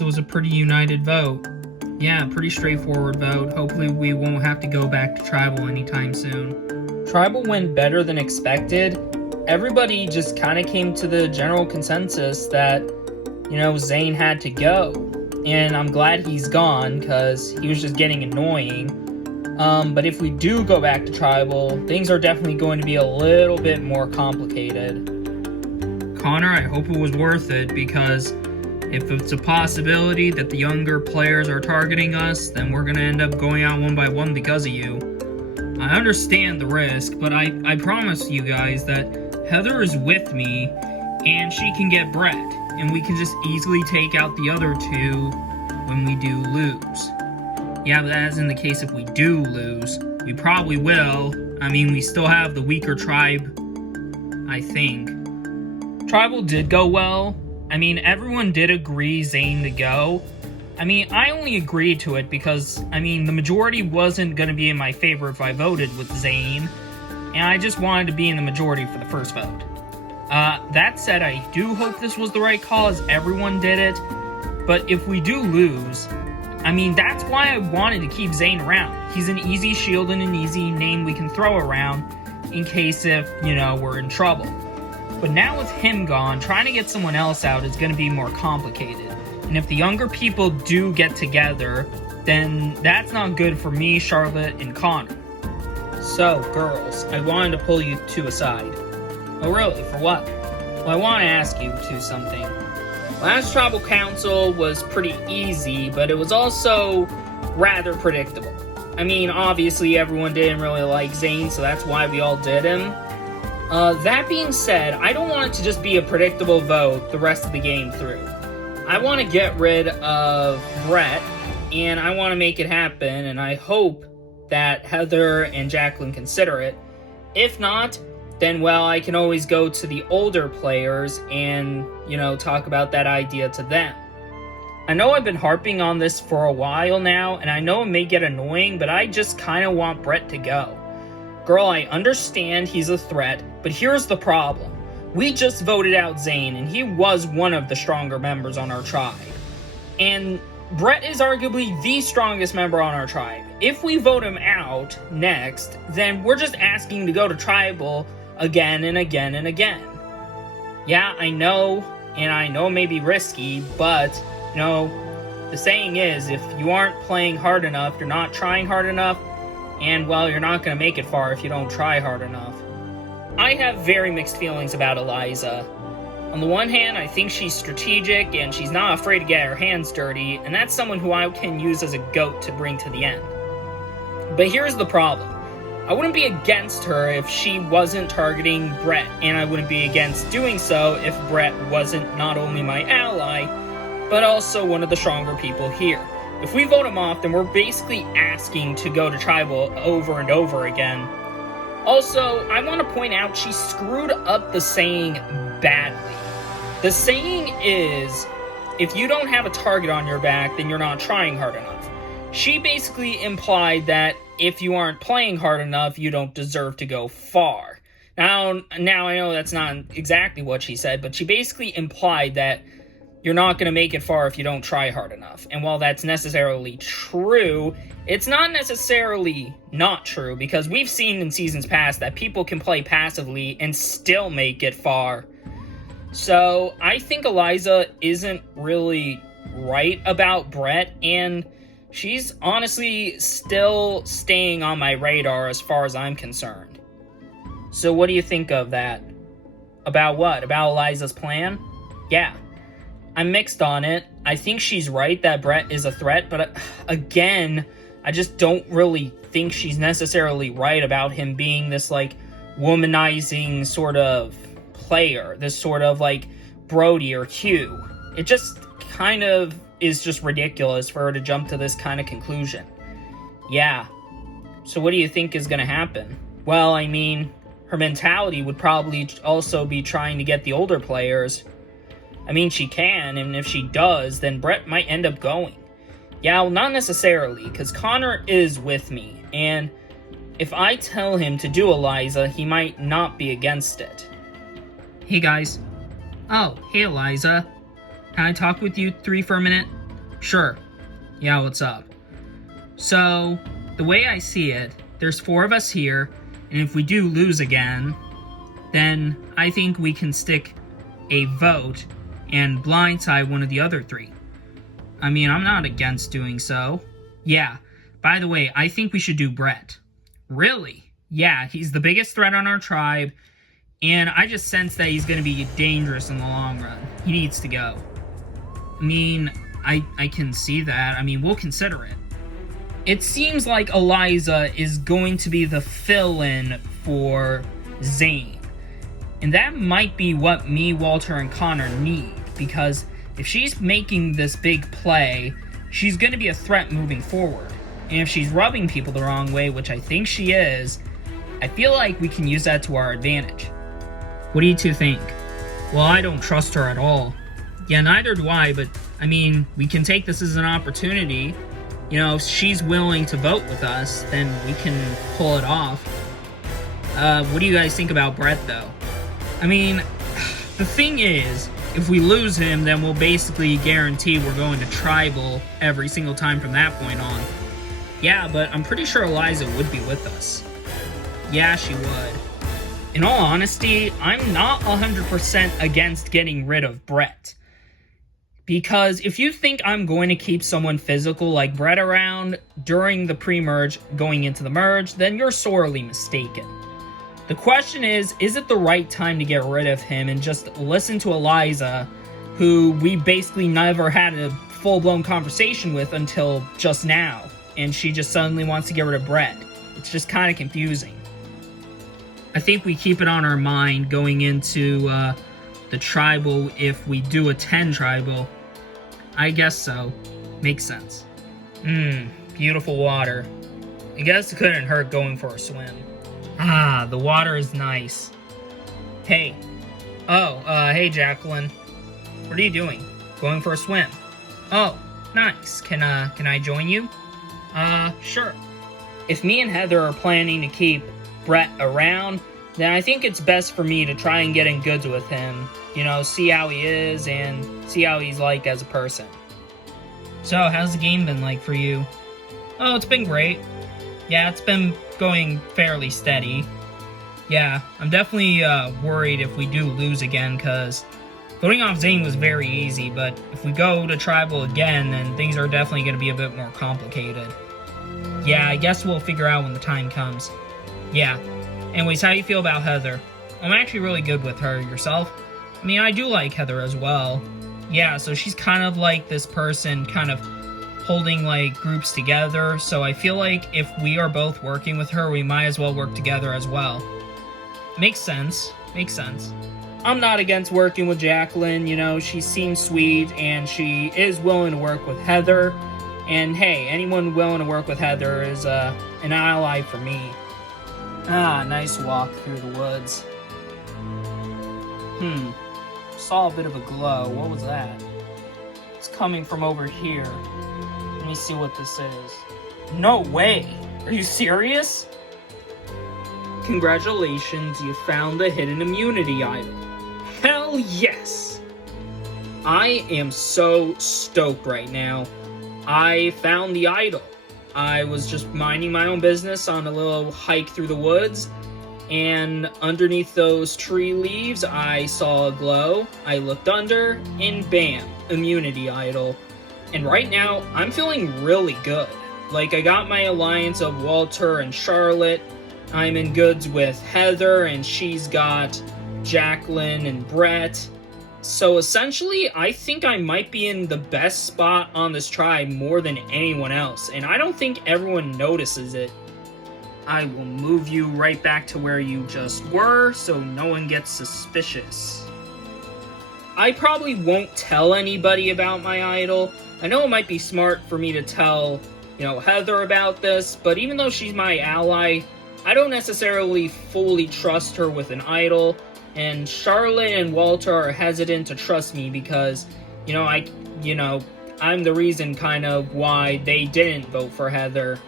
guess it was a pretty united vote. Yeah, pretty straightforward vote. Hopefully we won't have to go back to Tribal anytime soon. Tribal went better than expected. Everybody just kind of came to the general consensus that, Zane had to go. And I'm glad he's gone, because he was just getting annoying. But if we do go back to Tribal, things are definitely going to be a little bit more complicated. Connor, I hope it was worth it, because if it's a possibility that the younger players are targeting us, then we're going to end up going out one by one because of you. I understand the risk, but I promise you guys that Heather is with me, and she can get Brett, and we can just easily take out the other two when we do lose. Yeah, but as in the case if we do lose. We probably will. I mean, we still have the weaker tribe, I think. Tribal did go well. I mean, everyone did agree Zane to go. I mean, I only agreed to it because, the majority wasn't going to be in my favor if I voted with Zane, and I just wanted to be in the majority for the first vote. That said, I do hope this was the right call, as everyone did it, but if we do lose, that's why I wanted to keep Zane around. He's an easy shield and an easy name we can throw around in case if, we're in trouble. But now with him gone, trying to get someone else out is going to be more complicated. And if the younger people do get together, then that's not good for me, Charlotte, and Connor. So, girls, I wanted to pull you two aside. Oh, really? For what? Well, I want to ask you two something. Last Tribal Council was pretty easy, but it was also rather predictable. Obviously everyone didn't really like Zane, so that's why we all did him. That being said, I don't want it to just be a predictable vote the rest of the game through. I want to get rid of Brett, and I want to make it happen, and I hope that Heather and Jacqueline consider it. If not, then, well, I can always go to the older players and, talk about that idea to them. I know I've been harping on this for a while now, and I know it may get annoying, but I just kind of want Brett to go. Girl, I understand he's a threat, but here's the problem. We just voted out Zane, and he was one of the stronger members on our tribe. And Brett is arguably the strongest member on our tribe. If we vote him out next, then we're just asking to go to Tribal again and again and again. Yeah, I know it may be risky, but, the saying is, if you aren't playing hard enough, you're not trying hard enough, and, well, you're not going to make it far if you don't try hard enough. I have very mixed feelings about Eliza. On the one hand, I think she's strategic, and she's not afraid to get her hands dirty, and that's someone who I can use as a goat to bring to the end. But here's the problem. I wouldn't be against her if she wasn't targeting Brett, and I wouldn't be against doing so if Brett wasn't not only my ally, but also one of the stronger people here. If we vote him off, then we're basically asking to go to Tribal over and over again. Also, I want to point out she screwed up the saying badly. The saying is, if you don't have a target on your back, then you're not trying hard enough. She basically implied that if you aren't playing hard enough, you don't deserve to go far. Now I know that's not exactly what she said, but she basically implied that you're not going to make it far if you don't try hard enough. And while that's necessarily true, it's not necessarily not true, because we've seen in seasons past that people can play passively and still make it far. So I think Eliza isn't really right about Brett, and she's honestly still staying on my radar as far as I'm concerned. So what do you think of that? About what? About Eliza's plan? Yeah. I'm mixed on it. I think she's right that Brett is a threat, but again, I just don't really think she's necessarily right about him being this, womanizing sort of player. This sort of, Brody or Q. It just kind of is just ridiculous for her to jump to this kind of conclusion. Yeah. So what do you think is going to happen? Well, her mentality would probably also be trying to get the older players. She can, and if she does, then Brett might end up going. Yeah, well, not necessarily, because Connor is with me, and if I tell him to do Eliza, he might not be against it. Hey, guys. Oh, hey, Eliza. Can I talk with you three for a minute? Sure. Yeah, what's up? So, the way I see it, there's 4 of us here, and if we do lose again, then I think we can stick a vote and blindside one of the other 3. I mean, I'm not against doing so. Yeah, by the way, I think we should do Brett. Really? Yeah, he's the biggest threat on our tribe, and I just sense that he's going to be dangerous in the long run. He needs to go. I mean, I can see that. I mean, we'll consider it. It seems like Eliza is going to be the fill-in for Zane. And that might be what me, Walter, and Connor need, because if she's making this big play, she's going to be a threat moving forward. And if she's rubbing people the wrong way, which I think she is, I feel like we can use that to our advantage. What do you 2 think? Well, I don't trust her at all. Yeah, neither do I, but, I mean, we can take this as an opportunity. You know, if she's willing to vote with us, then we can pull it off. What do you guys think about Brett, though? I mean, the thing is, if we lose him, then we'll basically guarantee we're going to tribal every single time from that point on. Yeah, but I'm pretty sure Eliza would be with us. Yeah, she would. In all honesty, I'm not 100% against getting rid of Brett. Because if you think I'm going to keep someone physical like Brett around during the pre-merge going into the merge, then you're sorely mistaken. The question is it the right time to get rid of him and just listen to Eliza, who we basically never had a full-blown conversation with until just now, and she just suddenly wants to get rid of Brett? It's just kind of confusing. I think we keep it on our mind going into the tribal if we do attend tribal. I guess so. Makes sense. Beautiful water. I guess it couldn't hurt going for a swim. Ah, the water is nice. Hey. Hey Jacqueline. What are you doing? Going for a swim. Oh, nice. Can I join you? Sure. If me and Heather are planning to keep Brett around, then I think it's best for me to try and get in goods with him. You know, see how he is and see how he's like as a person. So, how's the game been like for you? Oh, it's been great. Yeah, it's been going fairly steady. Yeah, I'm definitely worried if we do lose again, because voting off Zane was very easy, but if we go to tribal again, then things are definitely going to be a bit more complicated. Yeah, I guess we'll figure out when the time comes. Yeah. Anyways, how do you feel about Heather? I'm actually really good with her. Yourself? I mean, I do like Heather as well. Yeah, so she's kind of like this person kind of holding like groups together, so I feel like if we are both working with her, we might as well work together as well. Makes sense. Makes sense. I'm not against working with Jacqueline, you know, she seems sweet and she is willing to work with Heather. And hey, anyone willing to work with Heather is an ally for me. Ah, nice walk through the woods. Saw a bit of a glow. What was that? It's coming from over here. Let me see what this is. No way! Are you serious? Congratulations, you found the hidden immunity item. Hell yes! I am so stoked right now. I found the idol. I was just minding my own business on a little hike through the woods, and underneath those tree leaves, I saw a glow. I looked under, and bam, immunity idol. And right now, I'm feeling really good. Like, I got my alliance of Walter and Charlotte. I'm in goods with Heather, and she's got Jacqueline and Brett. So essentially, I think I might be in the best spot on this tribe more than anyone else, and I don't think everyone notices it. I will move you right back to where you just were, so no one gets suspicious. I probably won't tell anybody about my idol. I know it might be smart for me to tell, Heather about this, but even though she's my ally, I don't necessarily fully trust her with an idol. And Charlotte and Walter are hesitant to trust me because, I'm the reason kind of why they didn't vote for Heather.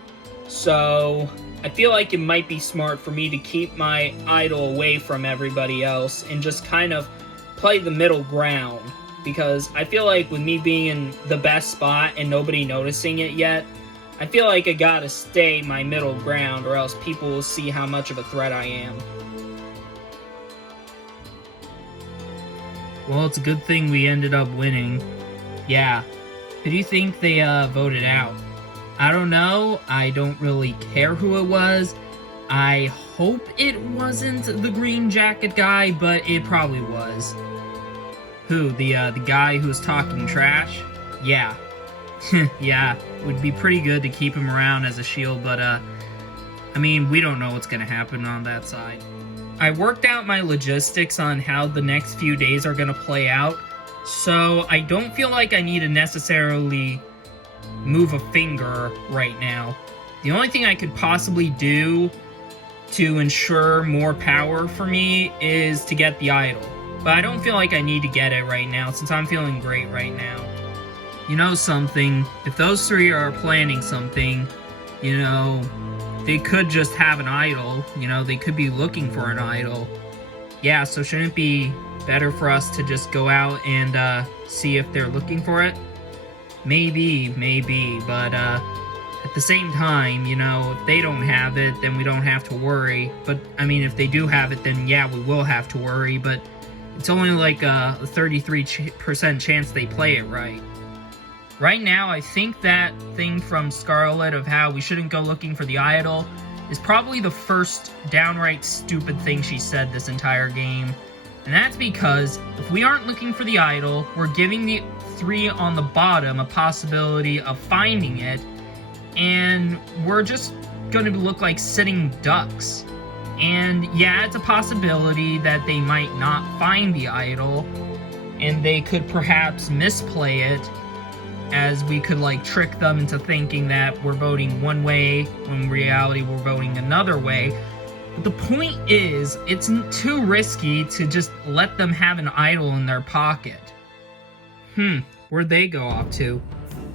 So I feel like it might be smart for me to keep my idol away from everybody else and just kind of play the middle ground. because I feel like with me being in the best spot and nobody noticing it yet, I feel like I gotta stay my middle ground or else people will see how much of a threat I am. Well, it's a good thing we ended up winning. Yeah. Who do you think they voted out? I don't know. I don't really care who it was. I hope it wasn't the green jacket guy, but it probably was. Who? The guy who was talking trash? Yeah. Yeah, it would be pretty good to keep him around as a shield, but I mean, we don't know what's gonna happen on that side. I worked out my logistics on how the next few days are gonna play out, so I don't feel like I need to necessarily move a finger right now. The only thing I could possibly do to ensure more power for me is to get the idol. But I don't feel like I need to get it right now, since I'm feeling great right now. You know something, if those three are planning something, you know, they could just have an idol, you know, they could be looking for an idol. Yeah, so shouldn't it be better for us to just go out and see if they're looking for it? Maybe, but at the same time, you know, if they don't have it, then we don't have to worry. But, I mean, if they do have it, then yeah, we will have to worry, but it's only like a 33% chance they play it right. Right now, I think that thing from Scarlet of how we shouldn't go looking for the idol is probably the first downright stupid thing she said this entire game. And that's because if we aren't looking for the idol, we're giving the three on the bottom a possibility of finding it, and we're just going to look like sitting ducks. And yeah, it's a possibility that they might not find the idol, and they could perhaps misplay it, as we could like trick them into thinking that we're voting one way when in reality we're voting another way. But the point is, it's too risky to just let them have an idol in their pocket. Where'd they go off to?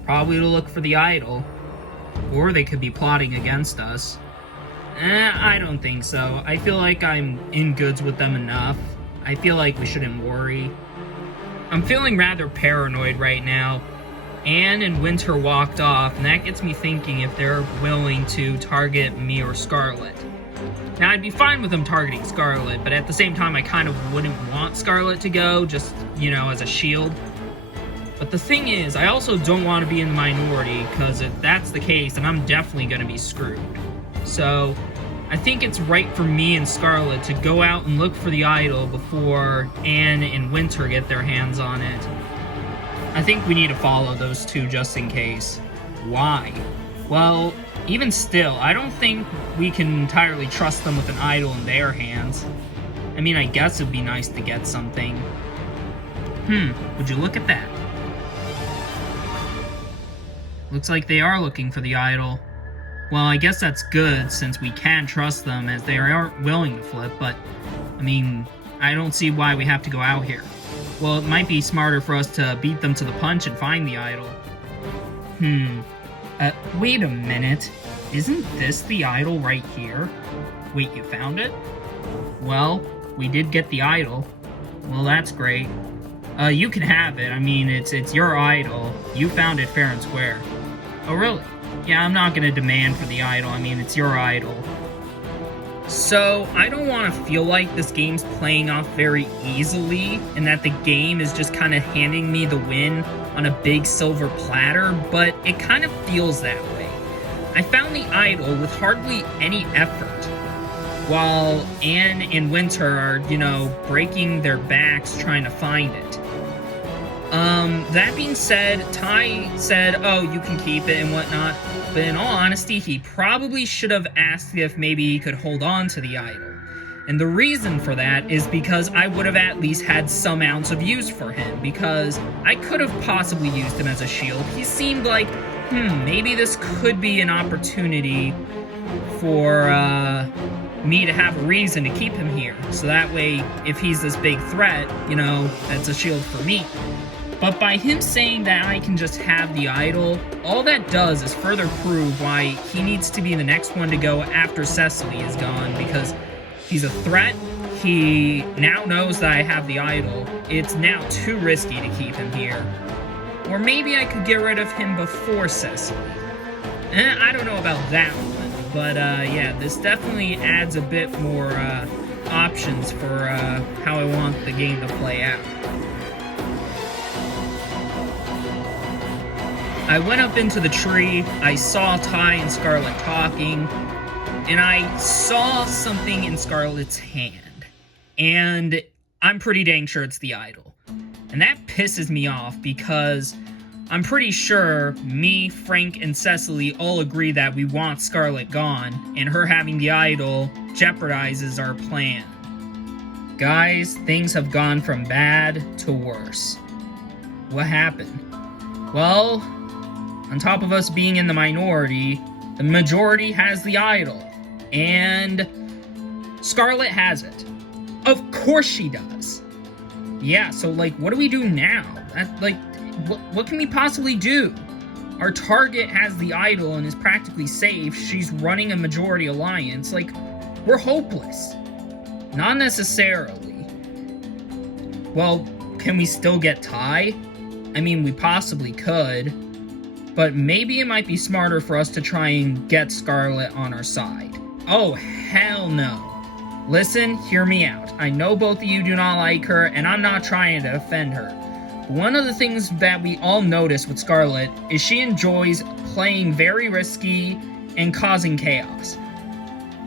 Probably to look for the idol. Or they could be plotting against us. I don't think so. I feel like I'm in goods with them enough. I feel like we shouldn't worry. I'm feeling rather paranoid right now. Anne and Winter walked off, and that gets me thinking if they're willing to target me or Scarlet. Now, I'd be fine with them targeting Scarlet, but at the same time, I kind of wouldn't want Scarlet to go, just, you know, as a shield. But the thing is, I also don't want to be in the minority, because if that's the case, then I'm definitely going to be screwed. So, I think it's right for me and Scarlet to go out and look for the idol before Anne and Winter get their hands on it. I think we need to follow those two just in case. Why? Well, even still, I don't think we can entirely trust them with an idol in their hands. I mean, I guess it'd be nice to get something. Would you look at that? Looks like they are looking for the idol. Well, I guess that's good, since we can trust them, as they aren't willing to flip, but, I mean, I don't see why we have to go out here. Well, it might be smarter for us to beat them to the punch and find the idol. Wait a minute. Isn't this the idol right here? Wait, you found it? Well, we did get the idol. Well, that's great. You can have it. I mean, it's your idol. You found it fair and square. Oh, really? Yeah, I'm not gonna demand for the idol. I mean, it's your idol. So, I don't want to feel like this game's playing off very easily, and that the game is just kind of handing me the win on a big silver platter, but it kind of feels that way. I found the idol with hardly any effort, while Anne and Winter are, you know, breaking their backs trying to find it. That being said, Ty said, oh, you can keep it and whatnot, but in all honesty, he probably should have asked if maybe he could hold on to the idol. And the reason for that is because I would have at least had some ounce of use for him, because I could have possibly used him as a shield. He seemed like, maybe this could be an opportunity for, me to have a reason to keep him here. So that way, if he's this big threat, you know, that's a shield for me. But by him saying that I can just have the idol, all that does is further prove why he needs to be the next one to go after Cecily is gone, because he's a threat, he now knows that I have the idol. It's now too risky to keep him here. Or maybe I could get rid of him before Cecily. I don't know about that one, but yeah, this definitely adds a bit more options for how I want the game to play out. I went up into the tree, I saw Ty and Scarlet talking, and I saw something in Scarlet's hand. And I'm pretty dang sure it's the idol. And that pisses me off because I'm pretty sure me, Frank, and Cecily all agree that we want Scarlet gone, and her having the idol jeopardizes our plan. Guys, things have gone from bad to worse. What happened? Well, on top of us being in the minority, the majority has the idol, and Scarlet has it. Of course she does. Yeah, so, like, what do we do now? What can we possibly do? Our target has the idol and is practically safe. She's running a majority alliance. Like, we're hopeless. Not necessarily. Well, can we still get Ty? I mean, we possibly could. But maybe it might be smarter for us to try and get Scarlet on our side. Oh, hell no. Listen, hear me out. I know both of you do not like her, and I'm not trying to offend her. One of the things that we all notice with Scarlet is she enjoys playing very risky and causing chaos.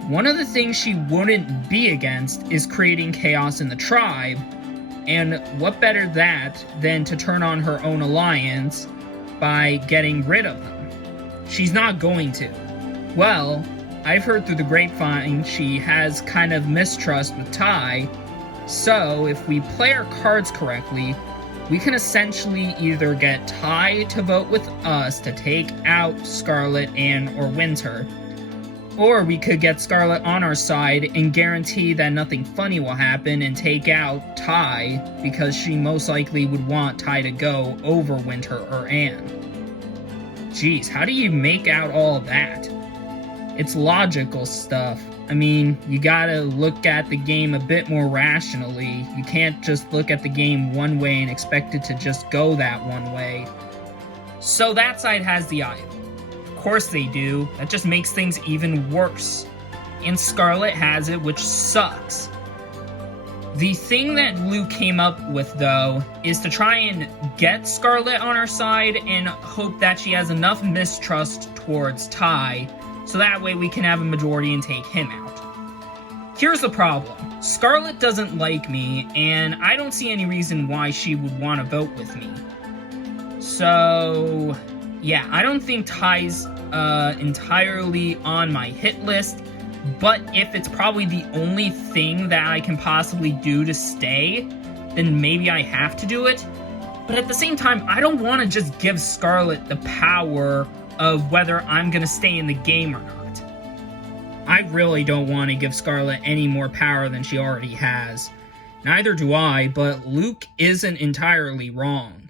One of the things she wouldn't be against is creating chaos in the tribe, and what better that than to turn on her own alliance by getting rid of them? She's not going to. Well, I've heard through the grapevine she has kind of mistrust with Ty, so if we play our cards correctly, we can essentially either get Ty to vote with us to take out Scarlet or Winter, or we could get Scarlet on our side and guarantee that nothing funny will happen and take out Ty, because she most likely would want Ty to go over Winter or Anne. Jeez, how do you make out all that? It's logical stuff. I mean, you gotta look at the game a bit more rationally. You can't just look at the game one way and expect it to just go that one way. So that side has the idol. Of course they do. That just makes things even worse. And Scarlet has it, which sucks. The thing that Luke came up with, though, is to try and get Scarlet on our side and hope that she has enough mistrust towards Ty, so that way we can have a majority and take him out. Here's the problem. Scarlet doesn't like me, and I don't see any reason why she would want to vote with me. So, yeah, I don't think Ty's entirely on my hit list, but if it's probably the only thing that I can possibly do to stay, then maybe I have to do it. But at the same time, I don't want to just give Scarlet the power of whether I'm going to stay in the game or not. I really don't want to give Scarlet any more power than she already has. Neither do I, but Luke isn't entirely wrong.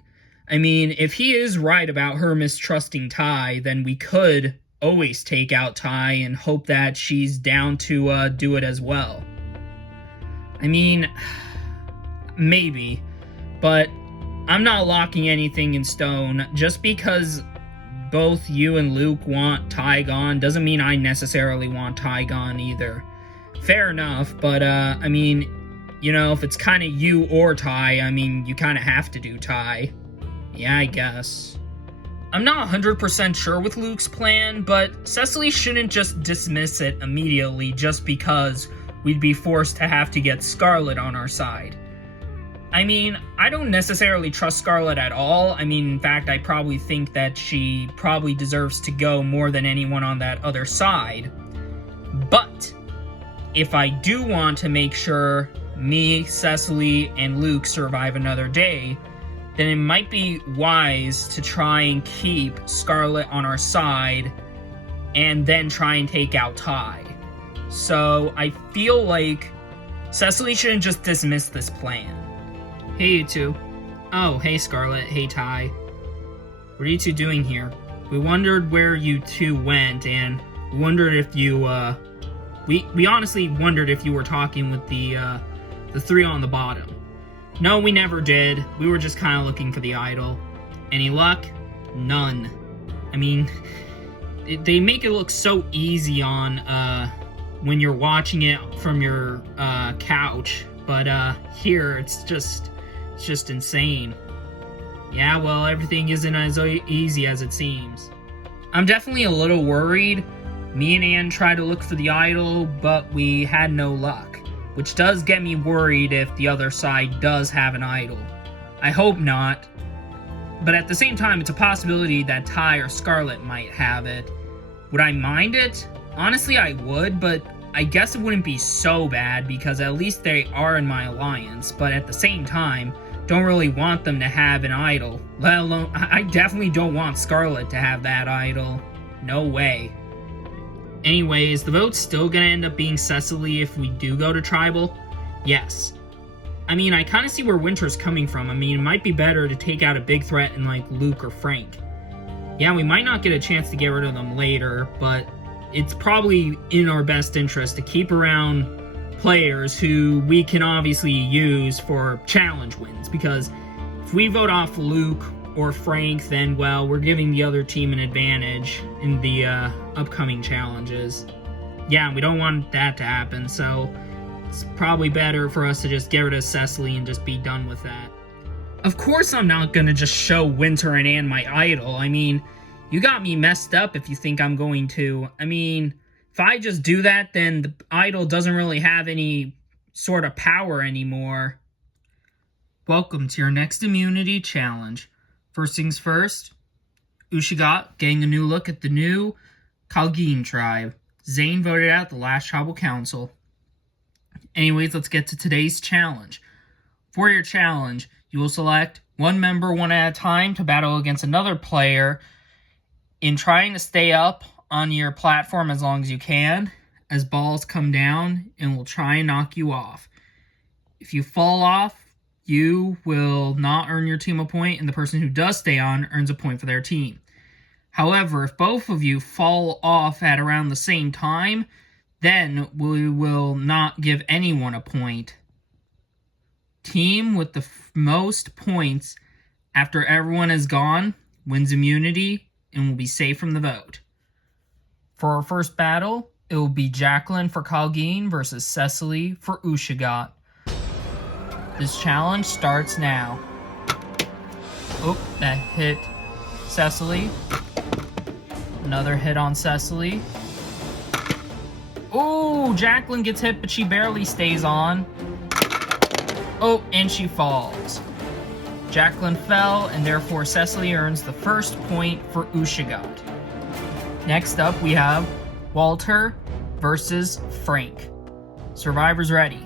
I mean, if he is right about her mistrusting Ty, then we could always take out Ty and hope that she's down to do it as well. I mean, maybe, but I'm not locking anything in stone. Just because both you and Luke want Ty gone doesn't mean I necessarily want Ty gone either. Fair enough, but I mean, you know, if it's kind of you or Ty, I mean, you kind of have to do Ty. Yeah, I guess. I'm not 100% sure with Luke's plan, but Cecily shouldn't just dismiss it immediately just because we'd be forced to have to get Scarlet on our side. I mean, I don't necessarily trust Scarlet at all. I mean, in fact, I probably think that she probably deserves to go more than anyone on that other side. But if I do want to make sure me, Cecily, and Luke survive another day, then it might be wise to try and keep Scarlet on our side and then try and take out Ty. So I feel like Cecily shouldn't just dismiss this plan. Hey, you two. Oh, hey, Scarlet. Hey, Ty. What are you two doing here? We wondered where you two went, and we wondered if you, we honestly wondered if you were talking with the the 3 on the bottom. No, we never did. We were just kind of looking for the idol. Any luck? None. I mean, they make it look so easy on when you're watching it from your couch, but here it's just insane. Yeah, well, everything isn't as easy as it seems. I'm definitely a little worried. Me and Ann tried to look for the idol, but we had no luck, which does get me worried if the other side does have an idol. I hope not, but at the same time, it's a possibility that Ty or Scarlet might have it. Would I mind it? Honestly, I would, but I guess it wouldn't be so bad because at least they are in my alliance, but at the same time, don't really want them to have an idol. Let alone, I definitely don't want Scarlet to have that idol. No way. Anyways, the vote's still gonna end up being Cecily if we do go to Tribal. Yes. I mean, I kind of see where Winter's coming from. I mean, it might be better to take out a big threat in like Luke or Frank. Yeah, we might not get a chance to get rid of them later, but it's probably in our best interest to keep around players who we can obviously use for challenge wins, because if we vote off Luke or Frank, then, well, we're giving the other team an advantage in the upcoming challenges. Yeah, we don't want that to happen, so it's probably better for us to just get rid of Cecily and just be done with that. Of course I'm not gonna just show Winter and Ann my idol. I mean, you got me messed up if you think I'm going to. I mean, if I just do that, then the idol doesn't really have any sort of power anymore. Welcome to your next immunity challenge. First things first, Ushigat getting a new look at the new Kalgeen tribe. Zane voted out the last tribal council. Anyways, let's get to today's challenge. For your challenge, you will select one member one at a time to battle against another player in trying to stay up on your platform as long as you can, as balls come down and will try and knock you off. If you fall off, you will not earn your team a point, and the person who does stay on earns a point for their team. However, if both of you fall off at around the same time, then we will not give anyone a point. Team with the most points after everyone is gone wins immunity and will be safe from the vote. For our first battle, it will be Jacqueline for Kalgeen versus Cecily for Ushigat. This challenge starts now. Oh, that hit Cecily. Another hit on Cecily. Oh, Jacqueline gets hit, but she barely stays on. Oh, and she falls. Jacqueline fell, and therefore Cecily earns the first point for Ushigat. Next up, we have Walter versus Frank. Survivors ready.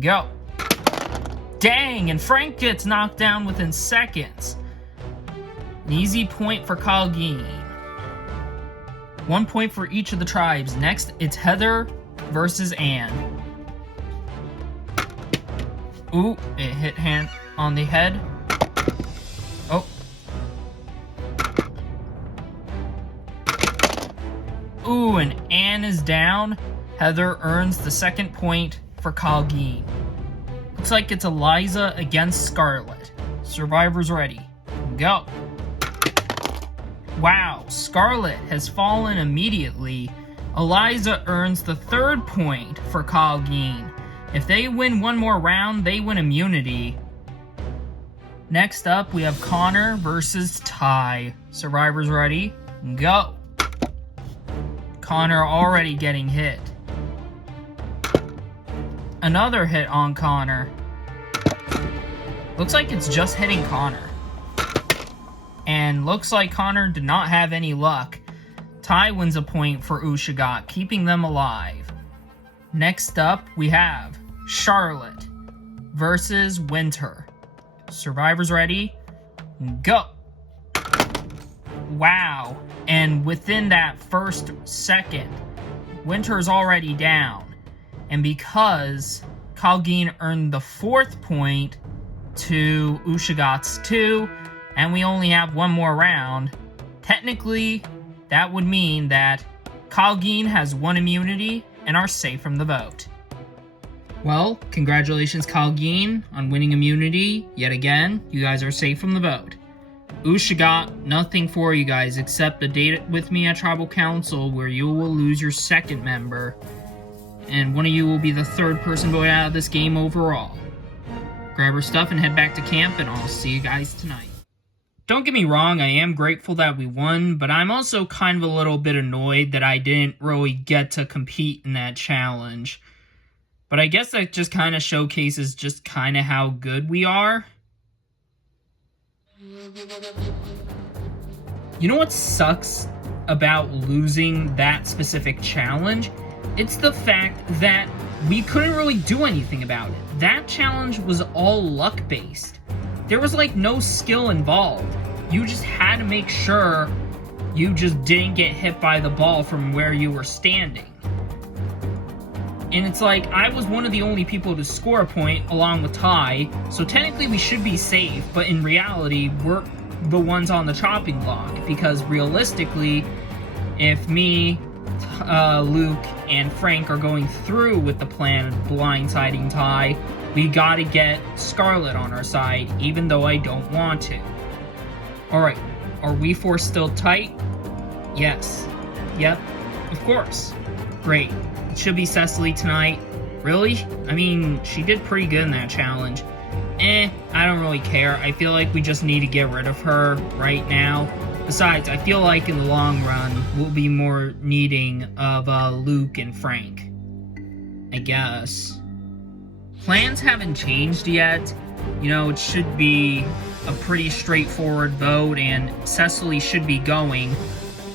Go. Dang, and Frank gets knocked down within seconds. An easy point for Kalgeen. 1 point for each of the tribes. Next, it's Heather versus Ann. Ooh, it hit hand on the head. Oh. Ooh, and Ann is down. Heather earns the second point for Kalgeen. Looks like it's Eliza against Scarlet. Survivors ready. Go. Wow, Scarlet has fallen immediately. Eliza earns the third point for Kalgeen. If they win one more round, they win immunity. Next up, we have Connor versus Ty. Survivors ready? Go. Connor already getting hit. Another hit on Connor. Looks like it's just hitting Connor. And looks like Connor did not have any luck. Ty wins a point for Ushigat, keeping them alive. Next up, we have Charlotte versus Winter. Survivors ready? Go! Wow. And within that first second, Winter's already down. And because Kalgeen earned the fourth point to Ushigat's 2, and we only have one more round, technically that would mean that Kalgeen has one immunity and are safe from the vote. Well, congratulations, Kalgeen, on winning immunity. Yet again, you guys are safe from the vote. Usha got nothing for you guys except a date with me at Tribal Council where you will lose your second member. And one of you will be the third person voted out of this game overall. Grab her stuff and head back to camp, and I'll see you guys tonight. Don't get me wrong, I am grateful that we won, but I'm also kind of a little bit annoyed that I didn't really get to compete in that challenge. But I guess that just kind of showcases just kind of how good we are. You know what sucks about losing that specific challenge? It's the fact that we couldn't really do anything about it. That challenge was all luck-based. There was like no skill involved. You just had to make sure you just didn't get hit by the ball from where you were standing. And it's like, I was one of the only people to score a point along with Ty, so technically we should be safe, but in reality, we're the ones on the chopping block, because realistically, if me, Luke, and Frank are going through with the plan of blindsiding Ty, we gotta get Scarlet on our side, even though I don't want to. Alright, are we four still tight? Yes. Yep, of course. Great. It should be Cecily tonight. Really? I mean, she did pretty good in that challenge. I don't really care. I feel like we just need to get rid of her right now. Besides, I feel like in the long run, we'll be more needing of Luke and Frank. I guess. Plans haven't changed yet. You know, it should be a pretty straightforward vote, and Cecily should be going.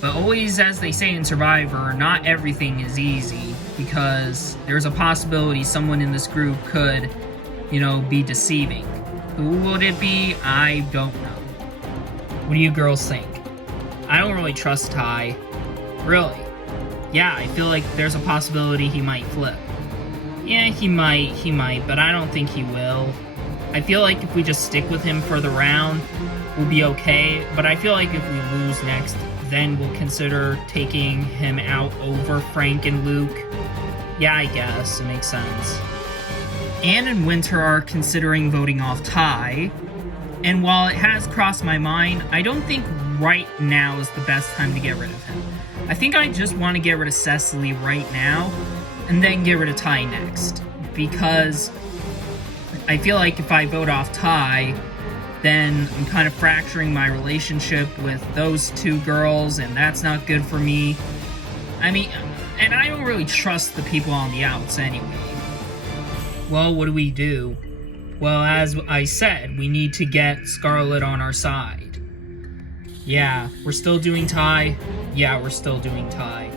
But always, as they say in Survivor, not everything is easy, because there's a possibility someone in this group could, you know, be deceiving. Who would it be? I don't know. What do you girls think? I don't really trust Ty. Really? Yeah, I feel like there's a possibility he might flip. Yeah, he might, but I don't think he will. I feel like if we just stick with him for the round, we'll be okay, but I feel like if we lose next, then we'll consider taking him out over Frank and Luke. Yeah, I guess. It makes sense. Anne and Winter are considering voting off Ty, and while it has crossed my mind, I don't think right now is the best time to get rid of him. I think I just want to get rid of Cecily right now, and then get rid of Ty next, because I feel like if I vote off Ty, then I'm kind of fracturing my relationship with those two girls, and that's not good for me. I mean, and I don't really trust the people on the outs anyway. Well, what do? Well, as I said, we need to get Scarlet on our side. Yeah, we're still doing Ty. Yeah, we're still doing Ty.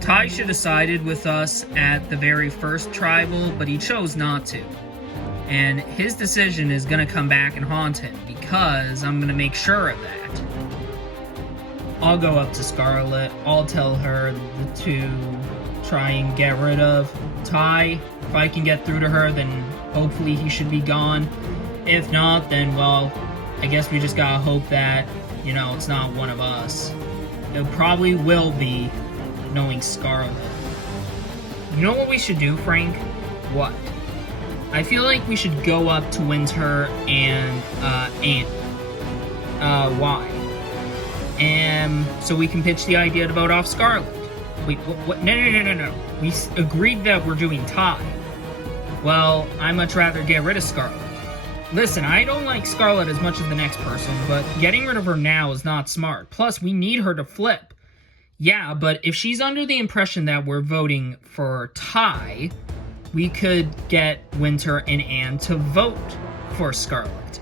Ty should have sided with us at the very first tribal, but he chose not to. And his decision is going to come back and haunt him, because I'm going to make sure of that. I'll go up to Scarlet. I'll tell her to try and get rid of Ty. If I can get through to her, then hopefully he should be gone. If not, then, well, I guess we just gotta hope that, you know, it's not one of us. It probably will be, knowing Scarlet. You know what we should do, Frank? What? I feel like we should go up to Winter and Anne. Why? So we can pitch the idea to vote off Scarlet. Wait, what? No. We agreed that we're doing Ty. Well, I'd much rather get rid of Scarlet. Listen, I don't like Scarlet as much as the next person, but getting rid of her now is not smart. Plus, we need her to flip. Yeah, but if she's under the impression that we're voting for Ty, we could get Winter and Anne to vote for Scarlet.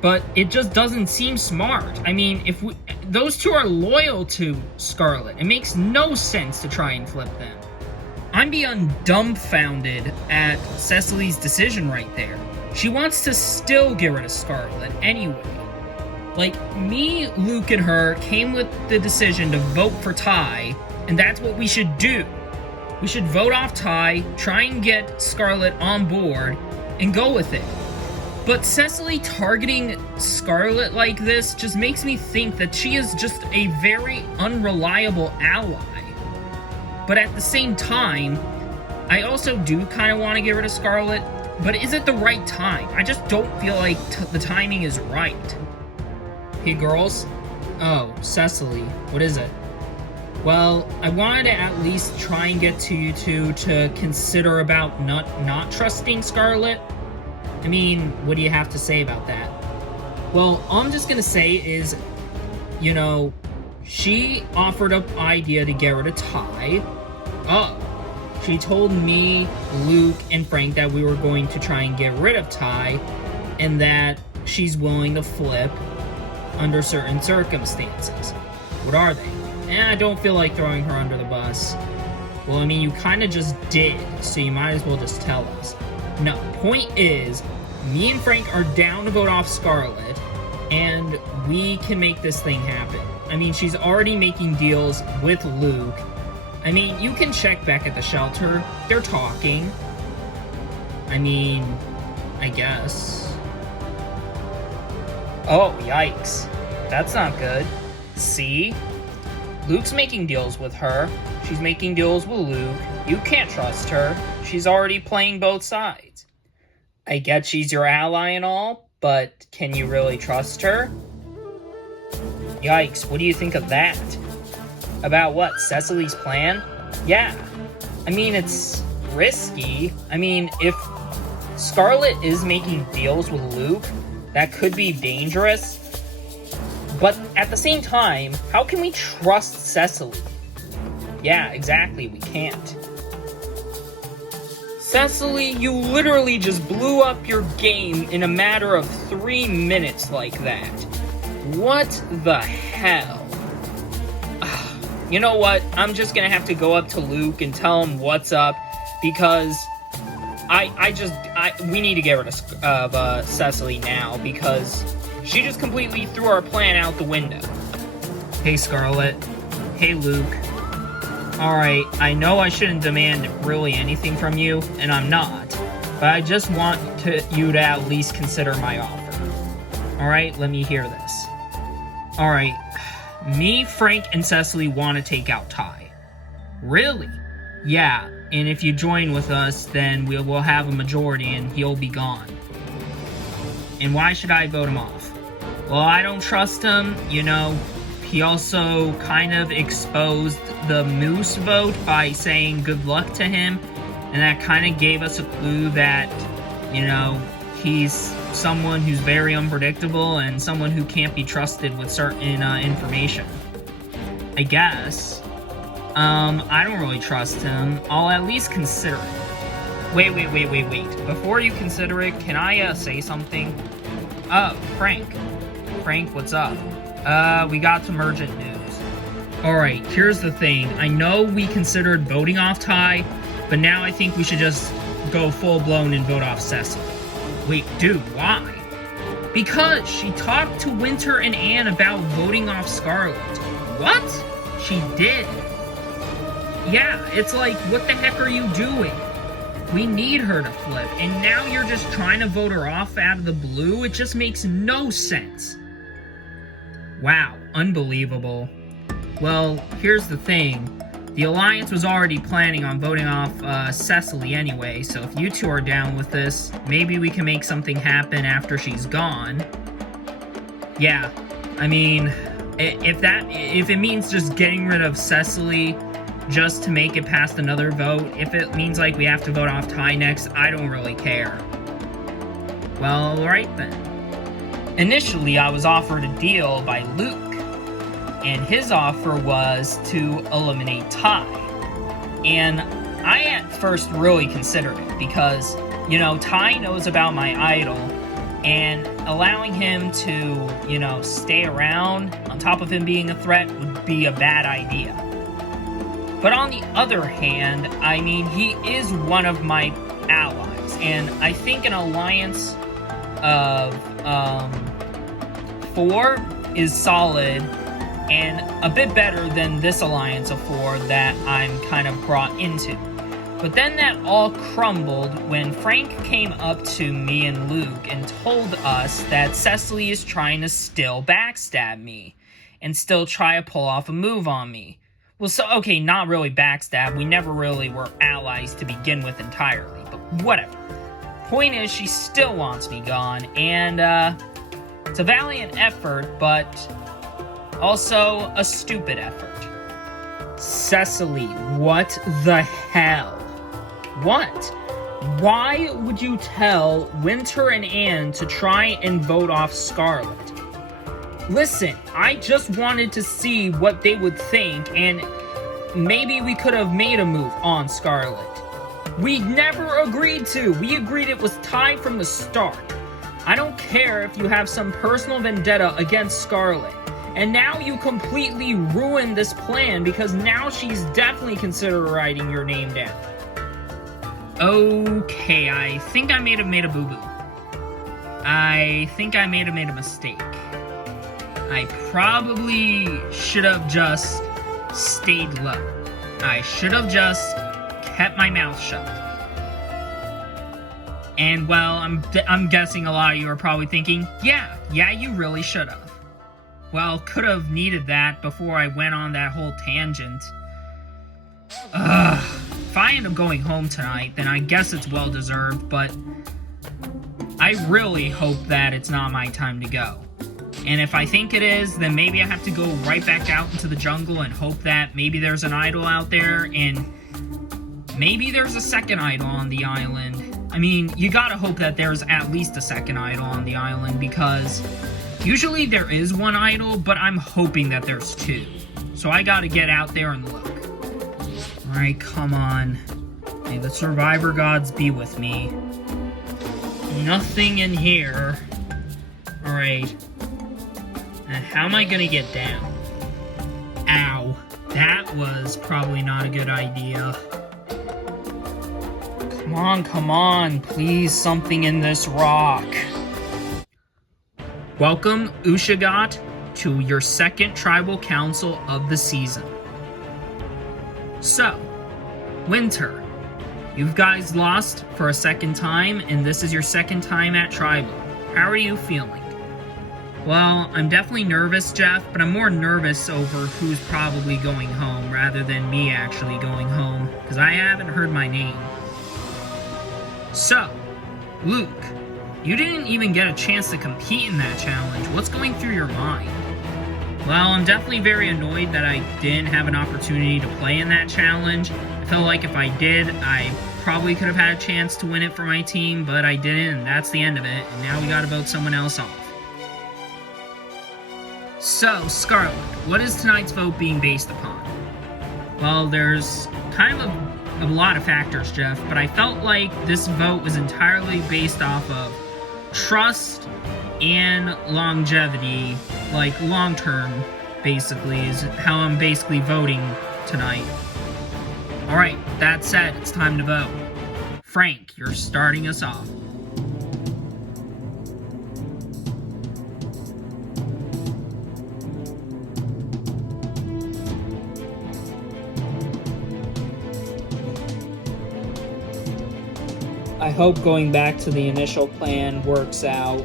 But it just doesn't seem smart. I mean, if those two are loyal to Scarlet, it makes no sense to try and flip them. I'm beyond dumbfounded at Cecily's decision right there. She wants to still get rid of Scarlet anyway. Like, me, Luke, and her came with the decision to vote for Ty, and that's what we should do. We should vote off Ty, try and get Scarlet on board, and go with it. But Cecily targeting Scarlet like this just makes me think that she is just a very unreliable ally. But at the same time, I also do kind of want to get rid of Scarlet, but is it the right time? I just don't feel like the timing is right. Hey girls? Oh, Cecily, what is it? Well, I wanted to at least try and get to you two to consider about not trusting Scarlet. I mean, what do you have to say about that? Well, all I'm just gonna say is, you know, she offered up idea to get rid of Ty. Oh, she told me, Luke, and Frank that we were going to try and get rid of Ty, and that she's willing to flip under certain circumstances. What are they? I don't feel like throwing her under the bus. Well, I mean, you kind of just did, so you might as well just tell us. No, point is, me and Frank are down to vote off Scarlet, and we can make this thing happen. I mean, she's already making deals with Luke. I mean, you can check back at the shelter. They're talking. I mean, I guess. Oh, yikes. That's not good. See? Luke's making deals with her. She's making deals with Luke. You can't trust her. She's already playing both sides. I get she's your ally and all, but can you really trust her? Yikes, what do you think of that? About what, Cecily's plan? Yeah. I mean, it's risky. I mean, if Scarlet is making deals with Luke, that could be dangerous. But at the same time, how can we trust Cecily? Yeah, exactly, we can't. Cecily, you literally just blew up your game in a matter of 3 minutes like that. What the hell? You know what? I'm just gonna have to go up to Luke and tell him what's up, because we need to get rid of Cecily now, because she just completely threw our plan out the window. Hey, Scarlet. Hey, Luke. Alright, I know I shouldn't demand really anything from you, and I'm not, but I just want you to at least consider my offer. Alright, let me hear this. Alright, me, Frank, and Cecily want to take out Ty. Really? Yeah, and if you join with us, then we'll have a majority and he'll be gone. And why should I vote him off? Well, I don't trust him, you know. He also kind of exposed the Moose vote by saying good luck to him, and that kind of gave us a clue that, you know, he's someone who's very unpredictable and someone who can't be trusted with certain information. I guess. I don't really trust him. I'll at least consider it. Wait. Before you consider it, can I say something? Oh, Frank. Frank, what's up? We got some urgent news. Alright, here's the thing. I know we considered voting off Ty, but now I think we should just go full-blown and vote off Cecily. Wait, dude, why? Because she talked to Winter and Anne about voting off Scarlet. What? She did. Yeah, it's like, what the heck are you doing? We need her to flip, and now you're just trying to vote her off out of the blue? It just makes no sense. Wow, unbelievable. Well, here's the thing. The Alliance was already planning on voting off Cecily anyway, so if you two are down with this, maybe we can make something happen after she's gone. Yeah, I mean, if it means just getting rid of Cecily just to make it past another vote, if it means like we have to vote off Ty next, I don't really care. Well, alright then. Initially, I was offered a deal by Luke, and his offer was to eliminate Ty. And I at first really considered it because, you know, Ty knows about my idol, and allowing him to, you know, stay around on top of him being a threat would be a bad idea. But on the other hand, I mean, he is one of my allies, and I think an alliance of 4 is solid and a bit better than this alliance of 4 that I'm kind of brought into. But then that all crumbled when Frank came up to me and Luke and told us that Cecily is trying to still backstab me and still try to pull off a move on me. Well, so, okay, not really backstab. We never really were allies to begin with entirely, but whatever. Point is, she still wants me gone, and, it's a valiant effort, but also a stupid effort. Cecily, what the hell? What? Why would you tell Winter and Anne to try and vote off Scarlet? Listen, I just wanted to see what they would think, and maybe we could have made a move on Scarlet. We never agreed to. We agreed it was tied from the start. I don't care if you have some personal vendetta against Scarlet. And now you completely ruined this plan because now she's definitely considering writing your name down. Okay, I think I may have made a boo-boo. I think I may have made a mistake. I probably should have just stayed low. I should have just kept my mouth shut. And, well, I'm guessing a lot of you are probably thinking, yeah, you really should have. Well, could have needed that before I went on that whole tangent. If I end up going home tonight, then I guess it's well-deserved, but I really hope that it's not my time to go. And if I think it is, then maybe I have to go right back out into the jungle and hope that maybe there's an idol out there, and maybe there's a second idol on the island. I mean, you gotta hope that there's at least a second idol on the island, because usually there is one idol, but I'm hoping that there's two. So I gotta get out there and look. Alright, come on. May the survivor gods be with me. Nothing in here. Alright. Now, how am I gonna get down? Ow. That was probably not a good idea. Come on, please, something in this rock. Welcome, Ushagat, to your second tribal council of the season. So, Winter, you guys lost for a second time, and this is your second time at tribal. How are you feeling? Well, I'm definitely nervous, Jeff, but I'm more nervous over who's probably going home rather than me actually going home, because I haven't heard my name. So, Luke, you didn't even get a chance to compete in that challenge. What's going through your mind? Well, I'm definitely very annoyed that I didn't have an opportunity to play in that challenge. I felt like if I did, I probably could have had a chance to win it for my team, but I didn't, and that's the end of it, and now we gotta vote someone else off. So, Scarlet, what is tonight's vote being based upon? Well, there's kind of a lot of factors, Jeff, but I felt like this vote was entirely based off of trust and longevity, like long-term, basically, is how I'm basically voting tonight. Alright, that said, it's time to vote. Frank, you're starting us off. I hope going back to the initial plan works out.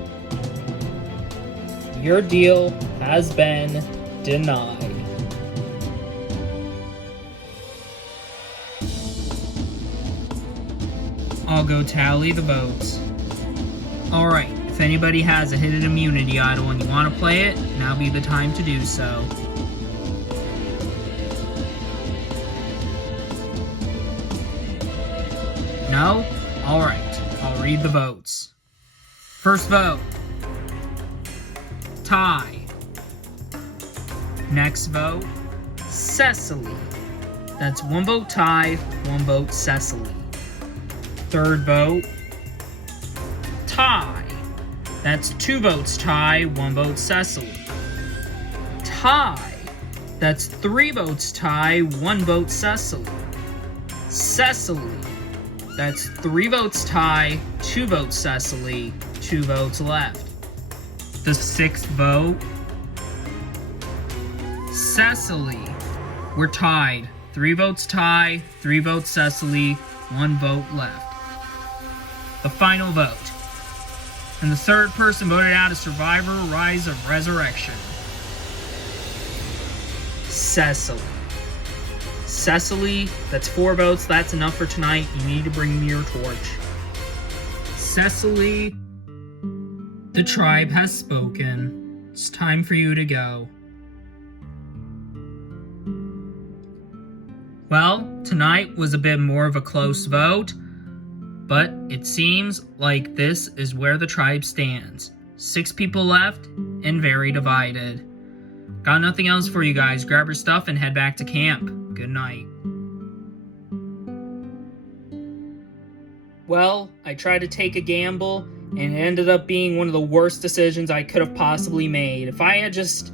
Your deal has been denied. I'll go tally the votes. Alright, if anybody has a hidden immunity idol and you want to play it, now be the time to do so. No? Alright, I'll read the votes. First vote. Tie. Next vote. Cecily. That's one vote Tie, one vote Cecily. Third vote. Tie. That's two votes Tie, one vote Cecily. Tie. That's three votes Tie, one vote Cecily. Cecily. That's three votes Tie, two votes Cecily, two votes left. The sixth vote. Cecily. We're tied. Three votes Tie, three votes Cecily, one vote left. The final vote. And the third person voted out as Survivor Rise of Resurrection. Cecily. Cecily, that's 4 votes. That's enough for tonight. You need to bring me your torch. Cecily, the tribe has spoken. It's time for you to go. Well, tonight was a bit more of a close vote, but it seems like this is where the tribe stands. 6 people left and very divided. Got nothing else for you guys. Grab your stuff and head back to camp. Good night. Well, I tried to take a gamble, and it ended up being one of the worst decisions I could have possibly made. If I had just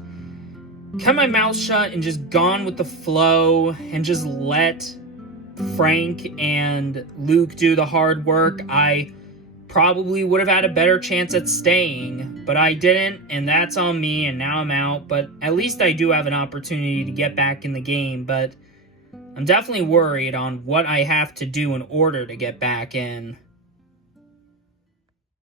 kept my mouth shut and just gone with the flow and just let Frank and Luke do the hard work, I probably would have had a better chance at staying, but I didn't, and that's on me, and now I'm out. But at least I do have an opportunity to get back in the game, but I'm definitely worried on what I have to do in order to get back in.